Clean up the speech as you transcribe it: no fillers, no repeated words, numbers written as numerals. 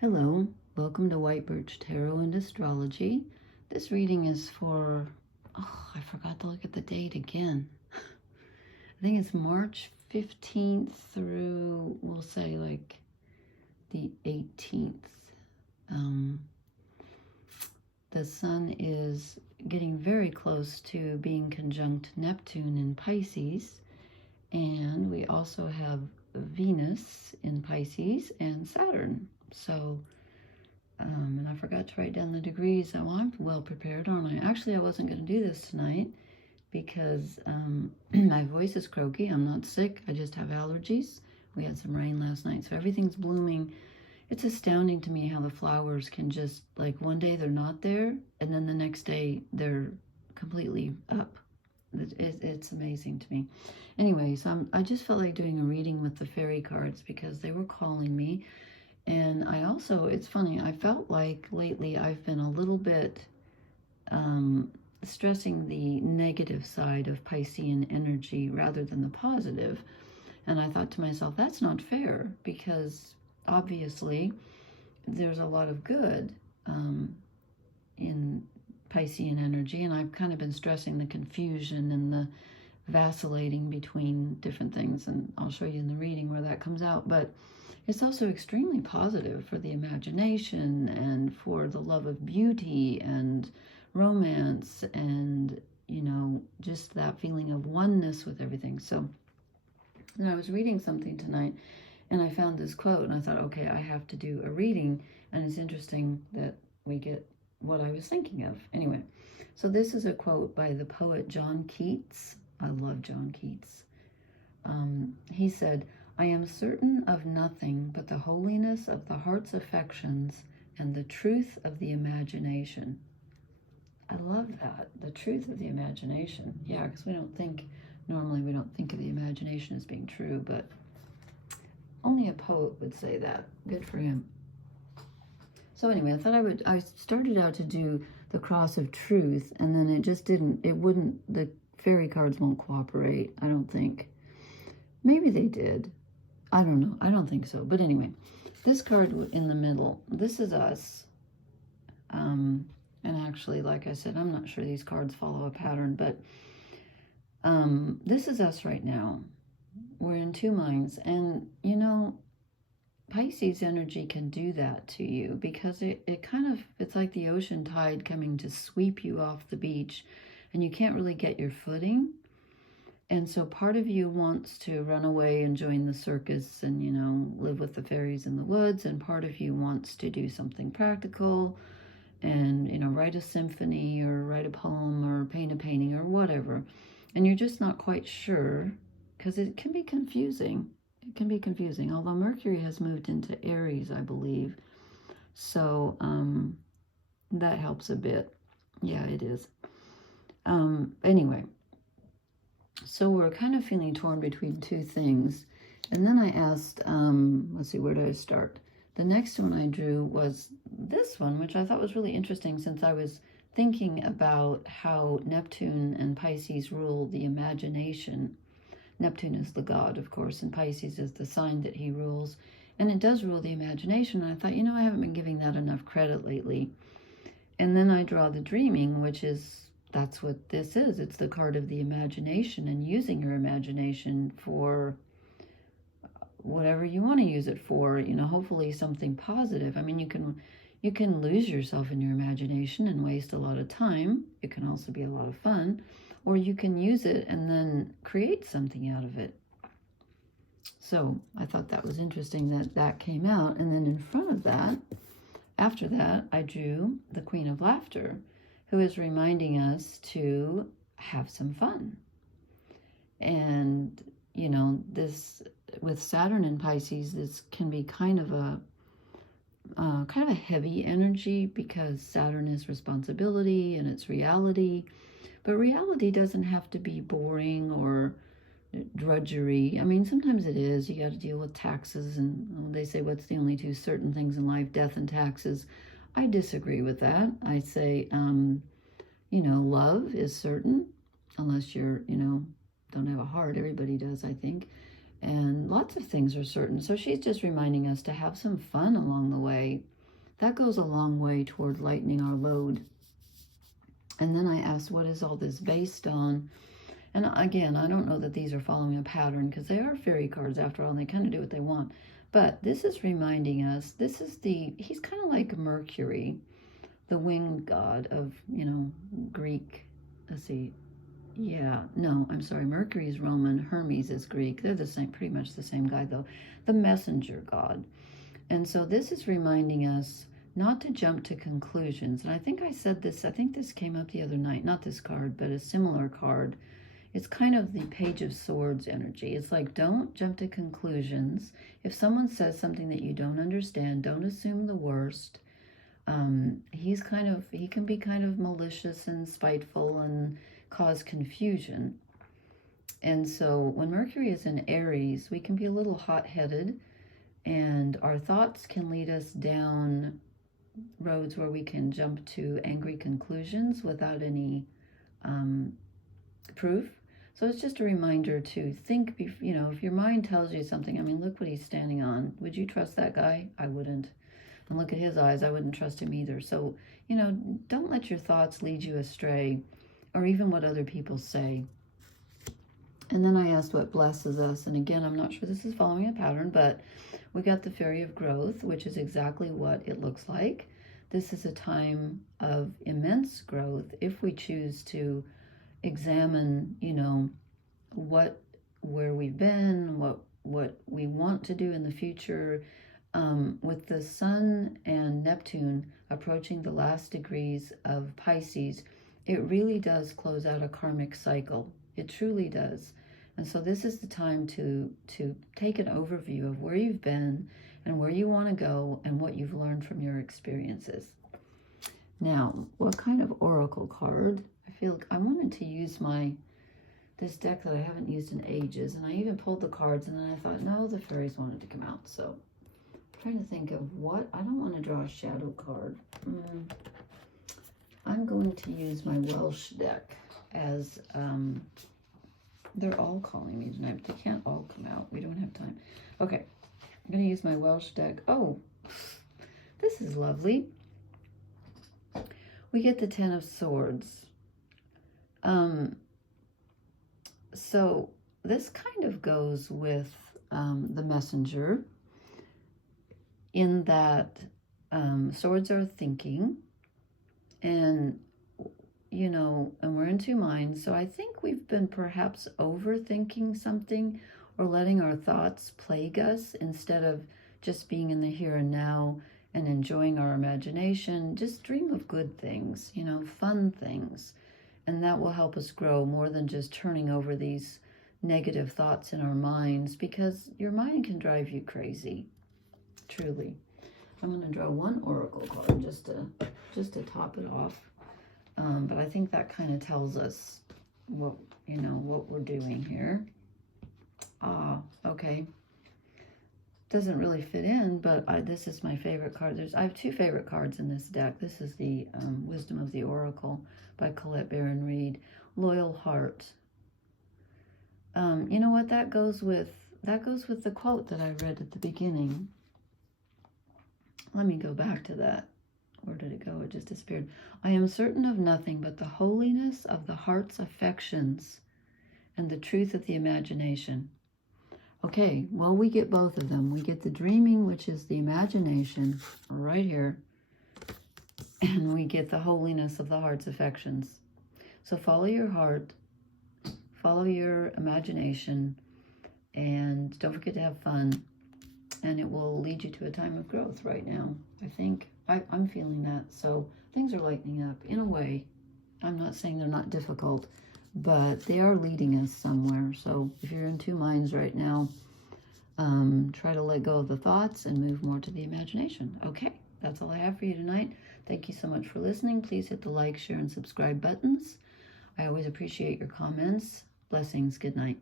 Hello, welcome to White Birch Tarot and Astrology. This reading is for, I forgot to look at the date again. I think it's March 15th through, we'll say like the 18th. The sun is getting very close to being conjunct Neptune in Pisces, and we also have Venus in Pisces and Saturn. So, and I forgot to write down the degrees. Oh, I'm well prepared, aren't I? Actually, I wasn't going to do this tonight because my voice is croaky. I'm not sick. I just have allergies. We had some rain last night, so everything's blooming. It's astounding to me how the flowers can just, like, one day they're not there, and then the next day they're completely up. It's amazing to me. Anyway, so I just felt like doing a reading with the fairy cards because they were calling me. And I also, it's funny, I felt like lately I've been a little bit stressing the negative side of Piscean energy rather than the positive. And I thought to myself, that's not fair, because obviously there's a lot of good in Piscean energy, and I've kind of been stressing the confusion and the vacillating between different things, and I'll show you in the reading where that comes out. But it's also extremely positive for the imagination and for the love of beauty and romance and, you know, just that feeling of oneness with everything. So, and I was reading something tonight and I found this quote and I thought, okay, I have to do a reading. And it's interesting that we get what I was thinking of. Anyway, so this is a quote by the poet John Keats. I love John Keats. He said, "I am certain of nothing but the holiness of the heart's affections and the truth of the imagination." I love that, the truth of the imagination. Yeah, because normally we don't think of the imagination as being true, but only a poet would say that. Good for him. So anyway, I thought I started out to do the cross of truth, and then the fairy cards won't cooperate, I don't think. Maybe they did. I don't know. I don't think so. But anyway, this card in the middle, this is us. And actually, like I said, I'm not sure these cards follow a pattern, but this is us right now. We're in two minds. And, you know, Pisces energy can do that to you because it's like the ocean tide coming to sweep you off the beach, and you can't really get your footing. And so part of you wants to run away and join the circus and, you know, live with the fairies in the woods. And part of you wants to do something practical and, you know, write a symphony or write a poem or paint a painting or whatever. And you're just not quite sure because it can be confusing. It can be confusing, although Mercury has moved into Aries, I believe. So that helps a bit. Yeah, it is. Anyway. So we're kind of feeling torn between two things. And then I asked, let's see, where did I start? The next one I drew was this one, which I thought was really interesting since I was thinking about how Neptune and Pisces rule the imagination. Neptune is the god, of course, and Pisces is the sign that he rules. And it does rule the imagination. And I thought, you know, I haven't been giving that enough credit lately. And then I draw the dreaming, which is, that's what this is. It's the card of the imagination and using your imagination for whatever you want to use it for, you know, hopefully something positive. I mean, you can lose yourself in your imagination and waste a lot of time. It can also be a lot of fun, or you can use it and then create something out of it. So I thought that was interesting that that came out. And then in front of that, after that, I drew the Queen of Laughter, who is reminding us to have some fun. And, you know, this, with Saturn in Pisces, this can be kind of a heavy energy because Saturn is responsibility and it's reality. But reality doesn't have to be boring or drudgery. I mean, sometimes it is. You got to deal with taxes, and they say, what's the only two certain things in life? Death and taxes. I disagree with that. I say, you know, love is certain, unless you're, you know, don't have a heart. Everybody does, I think. And lots of things are certain. So she's just reminding us to have some fun along the way. that goes a long way toward lightening our load. And then I asked, what is all this based on? And again, I don't know that these are following a pattern, because they are fairy cards after all, and they kind of do what they want. But this is reminding us, he's kind of like Mercury, the winged god of, Greek. Let's see. Yeah, no, I'm sorry. Mercury is Roman. Hermes is Greek. They're the same, pretty much the same guy, though. The messenger god. And so this is reminding us not to jump to conclusions. And I think I said this, I think this came up the other night, not this card, but a similar card. It's kind of the Page of Swords energy. It's like, don't jump to conclusions. If someone says something that you don't understand, don't assume the worst. He can be kind of malicious and spiteful and cause confusion. And so when Mercury is in Aries, we can be a little hot-headed, and our thoughts can lead us down roads where we can jump to angry conclusions without any proof. So it's just a reminder to think, if your mind tells you something, I mean, look what he's standing on. Would you trust that guy? I wouldn't. And look at his eyes. I wouldn't trust him either. So, don't let your thoughts lead you astray, or even what other people say. And then I asked what blesses us. And again, I'm not sure this is following a pattern, but we got the Fairy of Growth, which is exactly what it looks like. This is a time of immense growth if we choose to examine, where we've been, what we want to do in the future. With the Sun and Neptune approaching the last degrees of Pisces, it really does close out a karmic cycle. It truly does. And so this is the time to take an overview of where you've been and where you want to go and what you've learned from your experiences. Now, what kind of oracle card? I feel like I wanted to use this deck that I haven't used in ages, and I even pulled the cards, and then I thought, no, the fairies wanted to come out. So I'm trying to think of what. I don't want to draw a shadow card. I'm going to use my Welsh deck as, they're all calling me tonight, but they can't all come out. We don't have time. Okay, I'm going to use my Welsh deck. Oh, this is lovely. We get the Ten of Swords. So this kind of goes with the messenger, in that swords are thinking, and and we're in two minds. So I think we've been perhaps overthinking something, or letting our thoughts plague us, instead of just being in the here and now and enjoying our imagination. Just dream of good things, fun things. And that will help us grow, more than just turning over these negative thoughts in our minds, because your mind can drive you crazy, truly. I'm going to draw one oracle card just to top it off. But I think that kind of tells us what we're doing here. Okay. Doesn't really fit in, but this is my favorite card. I have two favorite cards in this deck. This is the Wisdom of the Oracle by Colette Baron Reed. Loyal Heart. You know what? That goes with the quote that I read at the beginning. Let me go back to that. Where did it go? It just disappeared. I am certain of nothing but the holiness of the heart's affections and the truth of the imagination. Okay, well, we get both of them. We get the dreaming, which is the imagination, right here. And we get the holiness of the heart's affections. So follow your heart, follow your imagination, and don't forget to have fun. And it will lead you to a time of growth right now. I think I'm feeling that. So things are lightening up in a way. I'm not saying they're not difficult, but they are leading us somewhere. So if you're in two minds right now, try to let go of the thoughts and move more to the imagination. Okay, that's all I have for you tonight. Thank you so much for listening. Please hit the like, share, and subscribe buttons. I always appreciate your comments. Blessings. Good night.